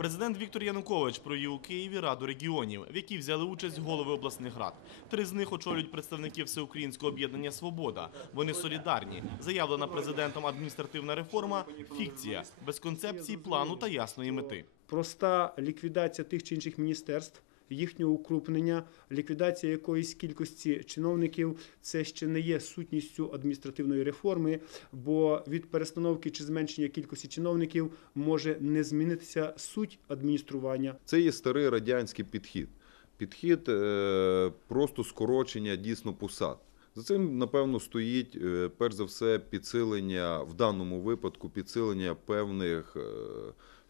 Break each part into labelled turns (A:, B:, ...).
A: Президент Віктор Янукович провів у Києві Раду регіонів, в якій взяли участь голови обласних рад. Три з них очолюють представники Всеукраїнського об'єднання Свобода. Вони солідарні. Заявлена президентом адміністративна реформа фікція без концепції, плану та ясної мети.
B: проста ліквідація тих чи інших міністерств, їхнього укрупнення, ліквідація якоїсь кількості чиновників це ще не є сутністю адміністративної реформи, бо від перестановки чи зменшення кількості чиновників може не змінитися суть адміністрування.
C: Це є старий радянський підхід. Підхід е, просто скорочення дійсно посад. За цим, напевно, стоїть е, перш за все підсилення в даному випадку підсилення певних е,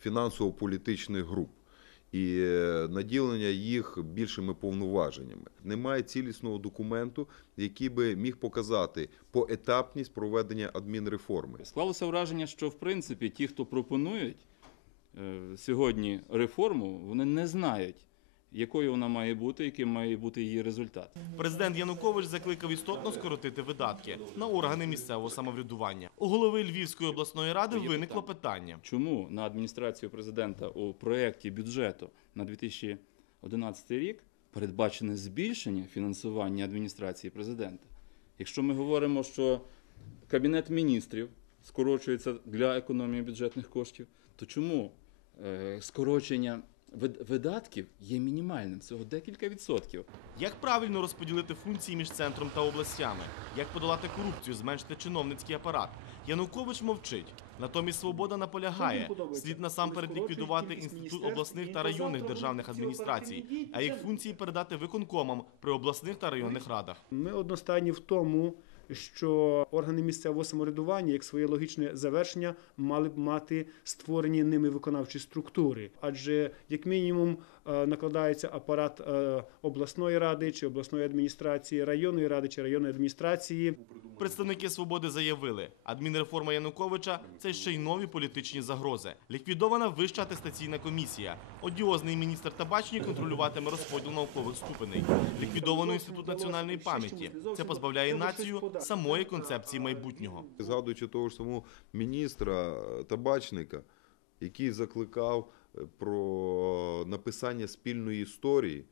C: фінансово-політичних груп і е, наділення їх більшими повноваженнями. Немає цілісного документу, який би міг показати поетапність проведення адмінреформи.
D: Склалося враження, що в принципі ті, хто пропонують е, сьогодні реформу, вони не знають, якою вона має бути, яким має бути її результат.
A: Президент Янукович закликав істотно скоротити видатки на органи місцевого самоврядування. У голови Львівської обласної ради виникло питання.
D: Чому на адміністрацію президента у проєкті бюджету на 2011 рік передбачене збільшення фінансування адміністрації президента? Якщо ми говоримо, що кабінет міністрів скорочується для економії бюджетних коштів, то чому е, скорочення видатків є мінімальним, всього декілька відсотків?
A: Як правильно розподілити функції між центром та областями? Як подолати корупцію, зменшити чиновницький апарат? Янукович мовчить. Натомість свобода наполягає. Слід насамперед ліквідувати інститут обласних та районних державних адміністрацій, а їх функції передати виконкомам при обласних та районних радах.
B: Ми одностайні в тому, що органи місцевого самоврядування, як своє логічне завершення, мали б мати створені ними виконавчі структури. Адже, як мінімум, е, накладається апарат е, обласної ради чи обласної адміністрації, районної ради чи районної адміністрації.
A: Представники свободи заявили, адмінреформа Януковича це ще й нові політичні загрози. Ліквідована вища атестаційна комісія. Одіозний міністр табачні контролюватиме розподіл наукових ступеней. Ліквідовано інститут національної пам'яті. Це позбавляє націю самої концепції майбутнього.
C: Згадуючи того ж самого міністра табачника, який закликав е, про написання спільної історії.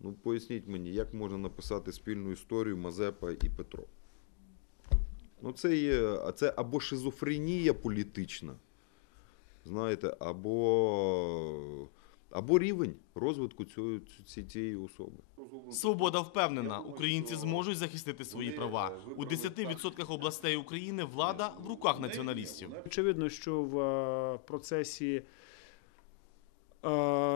C: Ну, поясніть мені, як можна написати спільну історію Мазепа і Петро? Ну, це є, а це або шизофренія політична, знаєте, або, або рівень розвитку цього, цієї особи.
A: Свобода впевнена, українці зможуть захистити свої права. У 10% областей України влада в руках націоналістів.
B: Очевидно, що в е, процесі е,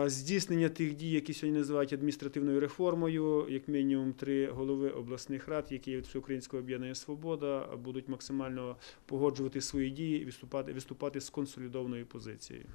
B: здійснення тих дій, які сьогодні називають адміністративною реформою, як мінімум три голови обласних рад, які від Всеукраїнського об'єднання Свобода, будуть максимально погоджувати свої дії виступати, виступати з консолідованою позицією.